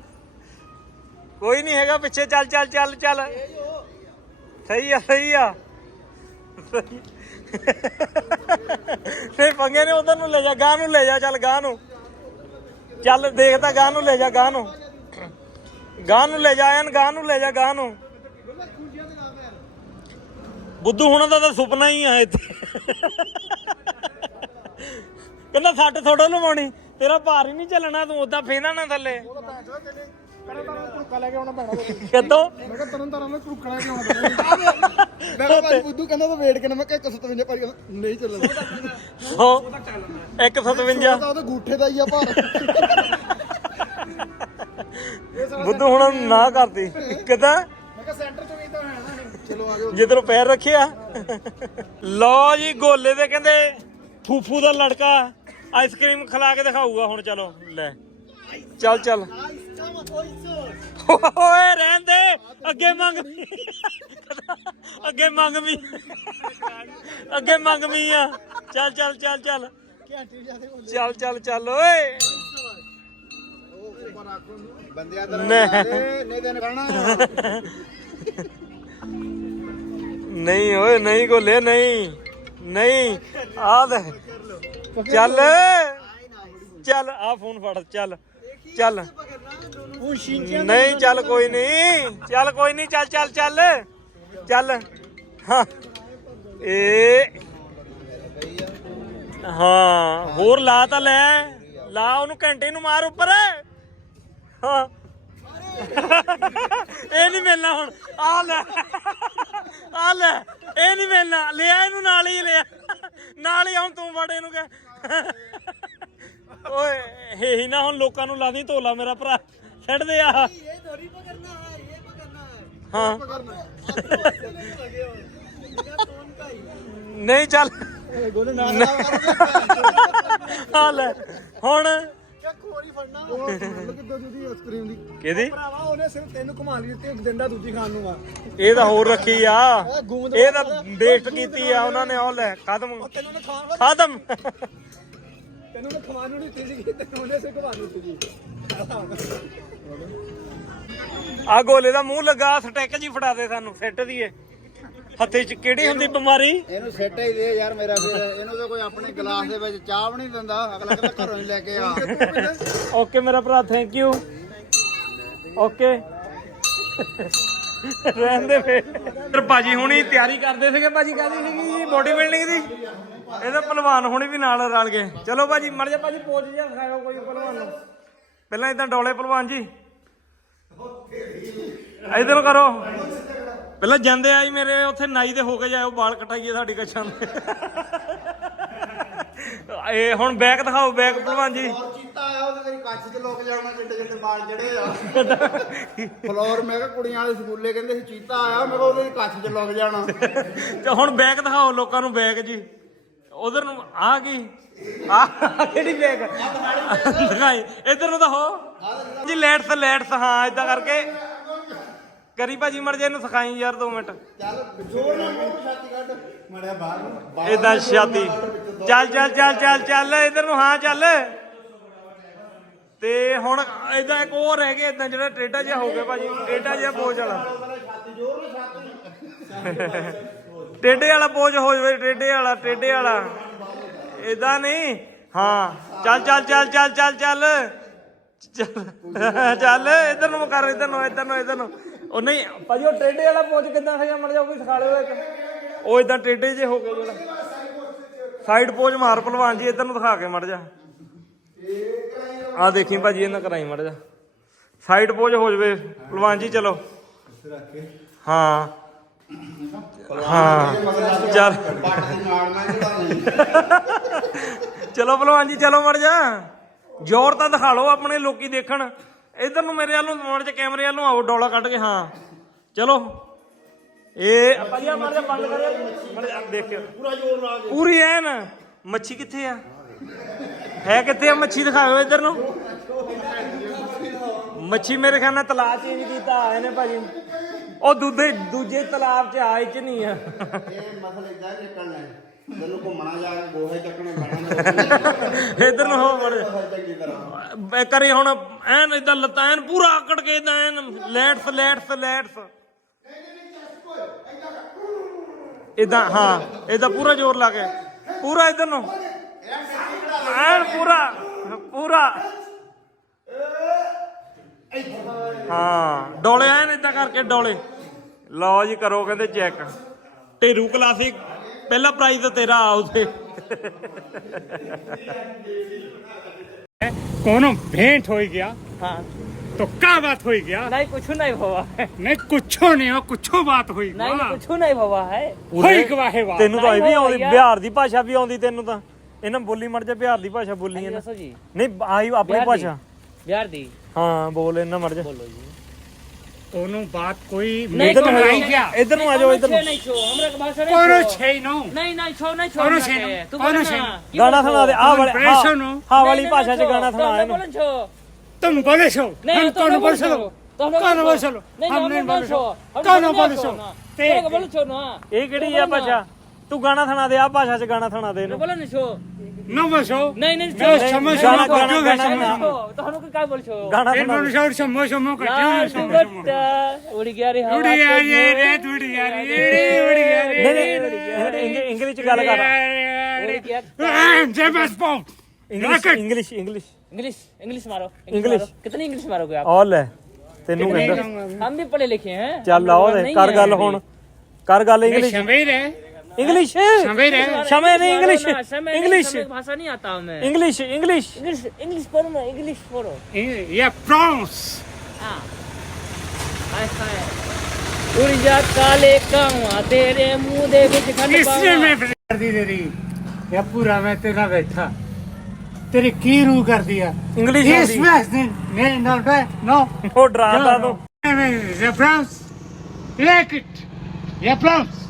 ਕੋਈ ਨਹੀਂ ਹੈਗਾ ਪਿੱਛੇ। ਚੱਲ ਚੱਲ ਚੱਲ ਚੱਲ। ਸਹੀ ਆ ਸਹੀ ਆ। ਸਹੀ। ਪੰਗੇ ਨੇ ਉਧਰ ਨੂੰ ਲੈ ਜਾ ਗਾਂ ਨੂੰ ਲੈ ਜਾ। ਚੱਲ ਗਾਂ ਨੂੰ। ਚੱਲ ਦੇਖਦਾ ਗਾਂ ਨੂੰ ਲੈ ਜਾ ਗਾਂ ਨੂੰ। ਗਾਂ ਨੂੰ ਲੈ ਜਾ, ਐਨ ਗਾਂ ਨੂੰ ਲੈ ਜਾ ਗਾਂ ਨੂੰ। ਬੁੱਧੂ ਹੁਣਾਂ ਦਾ ਤਾਂ ਸੁਪਨਾ ਹੀ ਆ ਇੱਥੇ। ਕਹਿੰਦਾ ਸੱਟ ਥੋੜਾ ਲਵਾਉਣੀ ਤੇਰਾ ਭਾਰ ਹੀ ਨਹੀਂ ਚੱਲਣਾ ਤੂੰ ਉਦਾਂ ਫੇਨਾ ਨਾ ਥੱਲੇ। ਕਿੱਦੋਂ? ਮੈਂ ਕਿਹਾ ਤਰਨ ਤਾਰਨ ਨੂੰ ਮੈਂ ਕਿਹਾ ਭਾਈ ਬੁੱਧੂ ਕਹਿੰਦਾ ਤਾਂ ਵੇਟ ਕਿੰਨਾ ਮੈਂ ਕਿਹਾ 157 ਭਾਈ ਕਹਿੰਦਾ ਨਹੀਂ ਚੱਲਦਾ। ਸੌ 157 ਤਾਂ ਉਹਦੇ ਗੂਠੇ ਦਾ ਹੀ ਆ ਭਾਰ। ਬੁੱਧੂ ਹੁਣ ਨਾ ਕਰਦੀ। ਕਿਦਾਂ ਮੈਂ ਕਿਹਾ ਸੈਂਟਰ ਚ ਵੀ ਜਿੱਧਰ ਪੈਰ ਰੱਖਿਆ ਲਓ ਜੀ ਗੋਲੇ ਦੇ ਕਹਿੰਦੇ ਫੂਫੂ ਦਾ ਲੜਕਾ ਆਈਸਕ੍ਰੀਮ ਖਿਲਾ ਕੇ ਦਿਖਾਊਗਾ ਹੁਣ ਚਲੋ ਲੈ। ਚੱਲ ਚੱਲ। ਓਏ ਰਹਿਣ ਦੇ। ਅੱਗੇ ਮੰਗ ਅੱਗੇ ਮੰਗ ਮੀ ਅੱਗੇ ਮੰਗ ਮੀ ਆ। ਚੱਲ ਚੱਲ ਚੱਲ ਚੱਲ। ਚੱਲ ਚੱਲ ਚੱਲ ਓਏ। ਬੰਦਿਆਂ ਨਹੀਂ ਨਹੀਂ ਦੇਣ ਕਹਿਣਾ ਨਹੀਂ ਓਏ, ਨਹੀਂ ਗੋਲੇ ਨਹੀਂ ਨਹੀਂ ਆ ਦੇ ਚੱਲ। ਚੱਲ ਆ ਫੋਨ ਫੜ, ਚੱਲ ਚੱਲ। ਨਹੀਂ, ਚੱਲ ਕੋਈ ਨਹੀਂ, ਚੱਲ ਕੋਈ ਨਹੀਂ, ਚੱਲ ਚੱਲ ਚੱਲ। ਚੱਲ। ਹਾਂ। ਏ। ਹਾਂ, ਹੋਰ ਲਾ ਤਾਂ ਲੈ। ਲਾ ਉਹਨੂੰ ਘੰਟੇ ਨੂੰ ਮਾਰ ਉੱਪਰ। ਹਾਂ। ਇਹ ਨਹੀਂ ਮਿਲਣਾ ਹੁਣ। ਆ ਲੈ। ਆ ਲੈ ਇਹ ਨਹੀਂ ਮਿਲਣਾ ਲਿਆ ਇਹਨੂੰ ਨਾਲ ਹੀ ਲਿਆ। ਨਾਲ ਹੀ ਹੁਣ ਤੂੰ ਵੜ ਇਹਨੂੰ ਕਹਿ। ਓਏ ਇਹ ਹੀ ਨਾ ਹੁਣ ਲੋਕਾਂ ਨੂੰ ਲਾ ਦੀ ਧੋਲਾ ਮੇਰਾ ਭਰਾ ਛੱਡ ਦੇ ਆ। ਹਾਂ। ਨਹੀਂ ਚੱਲ। ਗੋਲੇ ਨਾ। ਆ ਲੈ ਹੁਣ ਉਹ ਕਿੱਦਾਂ ਦੀ ਆਈਸਕ੍ਰੀਮ ਦੀ। ਕਿਹਦੀ? ਭਰਾਵਾ ਉਹਨੇ ਸਿਰਫ ਤੈਨੂੰ ਘੁਮਾ ਲਈ ਤੇ ਦਿੰਦਾ ਦੂਜੀ ਖਾਣ ਨੂੰ ਆ। ਇਹ ਤਾਂ ਹੋਰ ਰੱਖੀ ਆ। ਇਹ ਤਾਂ ਵੇਸਟ ਕੀਤੀ ਆ ਉਹਨਾਂ ਨੇ ਉਹ ਲੈ ਖਤਮ ਤੈਨੂੰ ਨੇ ਖਾਣ ਖਤਮ। ਤੈਨੂੰ ਨੇ ਖਵਾਉਣ ਨੂੰ ਦਿੱਤੀ ਸੀ ਤੈਨੂੰ ਉਹਨੇ ਸਿਰ ਘੁਮਾ ਦਿੱਤੀ। ਸੀ ਆ ਗੋਲੇ ਦਾ ਮੂੰਹ ਲੱਗਾ ਸਟੈਕ ਜੀ ਫੜਾ ਦੇ ਸਾਨੂੰ ਫਿੱਟ ਦੀਏ ਹੱਥੇ ਚ ਕਿਹੜੀ ਹੁੰਦੀ ਬਿਮਾਰੀ? ਇਹਨੂੰ ਸੈੱਟ ਹੀ ਦੇ ਯਾਰ ਮੇਰਾ ਫਿਰ। ਇਹਨੂੰ ਤਾਂ ਕੋਈ ਆਪਣੇ ਗਲਾਸ ਦੇ ਵਿੱਚ ਚਾਹ ਵੀ ਨਹੀਂ ਦਿੰਦਾ। ਅਗਲਾ ਕਹਿੰਦਾ ਘਰੋਂ ਹੀ ਲੈ ਕੇ ਆ। ਓਕੇ ਮੇਰਾ ਭਰਾ ਥੈਂਕ ਯੂ ਓਕੇ। ਰਹਿੰਦੇ ਫੇ ਤੇ ਭਾਜੀ ਹੁਣੀ ਤਿਆਰੀ ਕਰਦੇ ਸੀਗੇ ਭਾਜੀ ਕਾਹਦੀ ਸੀਗੀ ਜੀ ਬੋਡੀ ਬਿਲਡਿੰਗ ਦੀ। ਇਹਦਾ ਪਹਿਲਵਾਨ ਹੁਣੀ ਵੀ ਨਾਲ ਰਲ ਗਏ। ਚਲੋ ਭਾਜੀ ਮੜ ਜਾ ਭਾਜੀ ਪੋਜ ਜਿਹਾ ਖਾਓ ਕੋਈ ਪਹਿਲਵਾਨ ਨੂੰ। ਪਹਿਲਾਂ ਇਦਾਂ ਡੋਲੇ ਪਹਿਲਵਾਨ ਜੀ। ਇਧਰ ਕਰੋ। ਪਹਿਲਾਂ ਜਾਂਦੇ ਆ ਜੀ ਮੇਰੇ ਉੱਥੇ ਨਾਈ ਦੇ ਹੋ ਕੇ ਜਾਇਓ ਵਾਲ ਕਟਾਈਏ ਸਾਡੀ ਕੱਛਾਂ ਦੇ। ਇਹ ਹੁਣ ਬੈਕ ਦਿਖਾਓ ਬੈਕ ਭਲਵਾਨ ਜੀ। ਔਰ ਚੀਤਾ ਆਇਆ ਉਹਦੇ ਤੇਰੀ ਕੱਚ 'ਚ ਲੋਕ ਜਾਣਾ ਜਿੱਡੇ ਜਿੱਡੇ ਬਾਲ ਜਿਹੜੇ ਆ। ਫਲੋਰ ਮੈਂ ਕਿਹਾ ਕੁੜੀਆਂ ਵਾਲੇ ਸਕੂਲੇ ਕਹਿੰਦੇ ਸੀ ਚੀਤਾ ਆਇਆ ਮੈਂ ਕਿਹਾ ਉਹਦੇ ਕੱਚ 'ਚ ਲੋਕ ਜਾਣਾ। ਤੇ ਹੁਣ ਬੈਕ ਦਿਖਾਓ ਲੋਕਾਂ ਨੂੰ ਬੈਕ ਜੀ। ਉਧਰ ਨੂੰ ਆ ਕੀ? ਆ ਕਿਹੜੀ ਬੈਕ ਦਿਖਾਈ। ਇਧਰ ਨੂੰ ਤਾਂ ਹੋ ਜੀ ਲੈਟਸ ਲੈਟਸ ਹਾਂ ਇਦਾਂ ਕਰਕੇ। ਕਰੀ ਭਾਜੀ ਮਰ ਜੇ ਇਹਨੂੰ ਸਿਖਾਈ ਯਾਰ 2 ਮਿੰਟ। ਚੱਲ ਜੋਰ ਨਾਲ ਮੂੰਹ ਛਾਤੀ ਕੱਢ ਮੜਿਆ ਬਾਹਰ ਨੂੰ ਇਦਾਂ ਛਾਤੀ। ਚੱਲ ਚੱਲ ਚੱਲ ਚੱਲ ਚੱਲ ਇਧਰ ਨੂੰ ਹਾਂ ਚੱਲ। ਤੇ ਹੁਣ ਇਦਾਂ ਇੱਕ ਹੋਰ ਰਹਿ ਗਿਆ ਇਦਾਂ ਜਿਹੜਾ ਟੇਡਾ ਜਿਹਾ ਹੋ ਗਿਆ ਭਾਜੀ ਟੇਡਾ ਜਿਹਾ ਪੋਜ ਵਾਲਾ। ਟੇਡੇ ਵਾਲਾ ਪੋਜ ਹੋ ਜਾਵੇ ਟੇਡੇ ਵਾਲਾ ਟੇਡੇ ਵਾਲਾ। ਇਦਾਂ ਨਹੀਂ ਹਾਂ ਚੱਲ ਚੱਲ ਚੱਲ ਚੱਲ ਚੱਲ ਚੱਲ। ਚੱਲ ਚੱਲ ਇਧਰ ਨੂੰ ਕਰ ਇਧਰ ਨੂੰ ਇਧਰ ਨੂੰ ਇਧਰ ਨੂੰ। ਉਹ ਨਹੀਂ, ਭਾਜੀ, ਉਹ ਟੇਡੇ ਵਾਲਾ ਪੋਜ ਕਿੱਦਾਂ ਸੀਗਾ? ਮਰ ਜਾ ਉਹ ਵੀ ਸਿਖਾ ਲਿਓ ਇੱਕ। ਉਹ ਇਦਾਂ ਟੇਡੇ ਜੇ ਹੋ ਗਏ ਜਿਹੜਾ। ਸਾਈਡ ਪੋਜ ਮਾਰ ਭਲਵਾਨ ਜੀ, ਇਧਰ ਨੂੰ ਦਿਖਾ ਕੇ ਮੜ ਜਾ। ਆ ਦੇਖੀ ਭਾਜੀ, ਇਹਨਾਂ ਕਰਾਈ ਮੜ ਜਾ। ਸਾਈਡ ਪੋਜ ਹੋ ਜਵੇ। ਭਲਵਾਨ ਜੀ, ਚਲੋ। ਹਾਂ। ਹਾਂ। ਚੱਲ। ਚਲੋ ਭਲਵਾਨ ਜੀ, ਚਲੋ ਮੜ ਜਾ। ਜ਼ੋਰ ਤਾਂ ਦਿਖਾ ਲਓ ਆਪਣੇ ਲੋਕੀ ਦੇਖਣ। ਇਧਰ ਨੂੰ ਮੇਰੇ ਵੱਲ ਨੂੰ ਮੋੜ ਚ ਕੈਮਰੇ ਵੱਲ ਨੂੰ ਆਓ ਡੋਲਾ ਕੱਢ ਕੇ ਹਾਂ। ਚਲੋ। ਇਹ ਭਾਜੀ ਆ ਮੜ ਜਾ ਬੰਦ ਕਰ ਦੇਖਿਓ ਪੂਰਾ ਜ਼ੋਰ ਲਾ ਪੂਰੀ ਐਨ। ਮੱਛੀ ਕਿੱਥੇ ਆ? ਹੈ ਕਿੱਥੇ ਆ? ਮੱਛੀ ਦਿਖਾਓ ਇਧਰ ਨੂੰ। ਮੱਛੀ ਮੇਰੇ ਖਿਆਲ ਨਾਲ ਤਲਾਬ ਚੇਂਜ ਕੀਤਾ ਇਹਨੇ ਭਾਜੀ। ਉਹ ਦੂਜੇ ਦੂਜੇ ਤਲਾਬ ਚ ਆ ਇਹ ਚ ਨਹੀਂ ਆ? ਇਹ ਮਸਲੇ ਇਦਾਂ ਨਿਕਲਣਾ ਤੈਨੂੰ ਘੁੰਮਣਾ ਜਾ ਕੇ ਗੋਹੇ ਚੱਕਣੇ ਪੈਣਾ ਇਧਰ ਨੂੰ ਹੋ ਮੜ ਫਿਰ ਚੰਗੀ ਤਰ੍ਹਾਂ ਮੈਂ ਕਰੇ ਹੁਣ ਐਨ ਇਦਾਂ ਪੂਰਾ ਆਕੜ ਕੇ ਇਦਾਂ ਐਨ ਲੈਟਸ ਲੈਟਸ ਲੈਟਸ। ਇਦਾਂ ਹਾਂ ਇਦਾਂ ਪੂਰਾ ਜ਼ੋਰ ਲਾ ਕੇ। ਪੂਰਾ ਇਧਰ ਨੂੰ। ਐਨ ਪੂਰਾ ਪੂਰਾ। ਹਾਂ ਡੋਲੇ ਐਨ ਇਦਾਂ ਕਰਕੇ ਡੋਲੇ। ਲਓ ਜੀ ਕਰੋ ਕਹਿੰਦੇ ਚੈੱਕ। ਢੇਰੂ ਕਲਾਸਿਕ। ਪਹਿਲਾ ਪ੍ਰਾਈਜ਼ ਤਾਂ ਤੇਰਾ ਆ ਉਥੇ कोनो भेंट हो गया हाँ तो क्या बात हो गया नहीं कुछ नहीं भवा है नहीं कुछो नहीं हो कुछो बात हुई नहीं कुछ नहीं भवा है होई गवा है बात ਤੈਨੂੰ ਤਾਂ ਇਹ ਵੀ ਨਹੀਂ ਆਉਂਦੀ ਹੋਇਆ। ਬਿਹਾਰ ਦੀ ਭਾਸ਼ਾ ਵੀ ਆਉਂਦੀ ਤੈਨੂੰ ਤਾਂ ਇਹਨਾਂ ਬੋਲੀ ਮੜ ਜਾ ਬਿਹਾਰ ਦੀ ਭਾਸ਼ਾ ਬੋਲੀ ਇਹਨਾਂ ਦੱਸੋ ਜੀ ਨਹੀਂ ਆਈ ਆਪਣੀ ਬਿਹਾਰ ਦੀ। ਭਾਸ਼ਾ बिहार दी ਹਾਂ ਬੋਲ ਇਹਨਾਂ ਮੜ ਜਾ बोलो जी કોનું વાત કોઈ નહીં, ઇધર કોનું નહીં ગયા ઇધર નું આજો ઇધર નું નહીં છો હમણાં પાસે નહીં કોનું છો. છે નો નહીં નહીં છો નહીં છો કોનું છે એનું? તું કોનું છે એનું? કેવું ગાના છો? સુના દે આ વાળી હા, પરેશાનો. હા વાળી નહીં, ભાષા છે નહીં, ગાના તો સુના અમે એનું બોલે છો તમે બોલે છો નહીં, હમ તો કોનું બોલે છો તો અમે કોનું બોલે છો નહીં, હમ નહીં અમે બોલે બોલે છો છો. હમ કોનું બોલે છો તે બોલે છો ના એ કેડી આ ભાષા તું ગાના થણા દે આ ભાષા છે ગાના થણા દે એનું બોલે ને છો નવસો ਤੈਨੂੰ ਕਹਿੰਦਾ ਹਮ ਵੀ ਪੜ੍ਹੇ ਲਿਖੇ ਹੈ ਚੱਲ ਆਓ ਕਰ ਗੱਲ ਹੁਣ ਕਰ ਗੱਲ ਇੰਗਲਿਸ਼ ਸ਼ਮੀਰ ਹੈ इंग्लिश समय नहीं इंग्लिश इंग्लिश भाषा नहीं आता हमें इंग्लिश इंग्लिश इंग्लिश पढ़ो ना इंग्लिश पढ़ो ये फ्रांस उर्जा काले कावा तेरे मुंह दे विच खंड इसने मैं करदी तेरी या पूरा मैं तेरा बैठा तेरी की रू कर दिया इंग्लिश इस में नहीं नो नो वो डराता तो ये फ्रांस लेक इट ये फ्रांस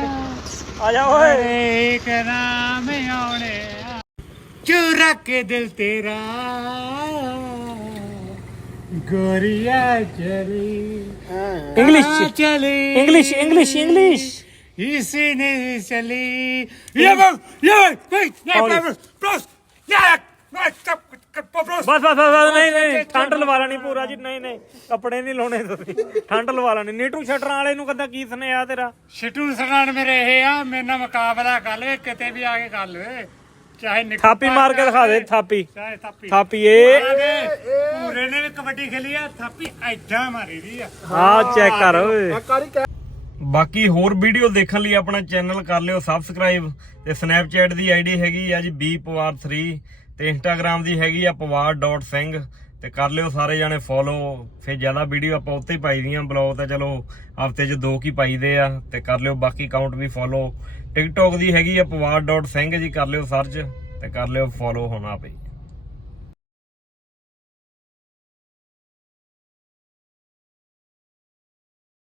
ਆ ਓਏ। ਹਰੇਕ ਨਾਮ ਆਉਣੇ ਚੁਰਾ ਕੇ ਦਿਲ ਤੇਰਾ। ਗੋਰੀਆ ਚਲੀ। ਇੰਗਲਿਸ਼ ਚ। ਇੰਗਲਿਸ਼ ਇੰਗਲਿਸ਼ ਇੰਗਲਿਸ਼ ਇਸ ਨੇ ਚਲੀ। ਯਾ ਬਸ ਯਾ ਬਸ ਨਾ Oley. ਬਸ। ਬਸ ਬਸ ਬਸ ਬਸ ਬਸ, ਨਹੀਂ ਨਹੀਂ ਠੰਡ ਲਵਾ ਲੈਣੀ ਪੂਰਾ ਜੀ ਨਹੀਂ ਨਹੀਂ ਕੱਪੜੇ ਨਹੀਂ ਲਾਉਣੇ ਤੁਸੀਂ। ਠੰਡ ਲਵਾ ਲੈਣੀ। ਨੀਟੂ ਸ਼ਟਰਾਂ ਵਾਲੇ ਨੂੰ ਕਦਾਂ ਕੀ ਸੁਨੇਹਾ ਤੇਰਾ? ਛਿੱਟੂ ਸਰਾਣ ਮੇਰੇ ਇਹ ਆ ਮੇਰੇ ਨਾਲ ਮੁਕਾਬਲਾ ਕਰ ਲੈ ਕਿਤੇ ਵੀ ਆ ਕੇ ਕਰ ਲਵੇ। ਚਾਹੇ ਨਿੱਕੂ ਥਾਪੀ ਮਾਰ ਕੇ ਦਿਖਾ ਦੇ ਥਾਪੀ। ਚਾਹੇ ਥਾਪੀ। ਥਾਪੀ ਏ। ਪੂਰੇ ਨੇ ਵੀ ਕਬੱਡੀ ਖੇਲੀ ਆ ਥਾਪੀ ਐਡਾ ਮਾਰੀ ਦੀ ਆ। ਆ ਚੈੱਕ ਕਰ ਓਏ। ਕਾਰੀ ਕਹਿ ਬਾਕੀ ਹੋਰ ਵੀਡੀਓ ਦੇਖਣ ਲਈ ਆਪਣਾ ਚੈਨਲ ਕਰ ਲਿਓ ਸਬਸਕ੍ਰਾਈਬ ਤੇ ਸਨੈਪਚੈਟ ਦੀ ਆਈਡੀ ਹੈਗੀ ਆ ਜੀ bpawar3 ਤੇ ਇੰਸਟਾਗ੍ਰam ਦੀ ਹੈਗੀ ਆ pawar.ਸਿੰਘ ਤੇ ਕਰ ਲਿਓ ਸਾਰੇ ਜਾਣੇ ਫੋਲੋ ਫਿਰ ਜ਼ਿਆਦਾ ਵੀਡੀਓ ਆਪਾਂ ਉੱਤੇ ਹੀ ਪਾਈ ਦੀਆਂ ਬਲੌਗ ਤਾਂ ਚਲੋ ਹਫ਼ਤੇ 'ਚ ਦੋ ਕੀ ਪਾਈਦੇ ਆ ਤੇ ਕਰ ਲਿਓ ਬਾਕੀ ਅਕਾਊਂਟ ਵੀ ਫੋਲੋ ਟਿਕਟੌਕ ਦੀ ਹੈਗੀ ਆ pawar.ਸਿੰਘ ਜੀ, ਕਰ ਲਿਓ ਸਰਚ ਤੇ ਕਰ ਲਿਓ ਫੋਲੋ ਹੋਣਾ ਪਈ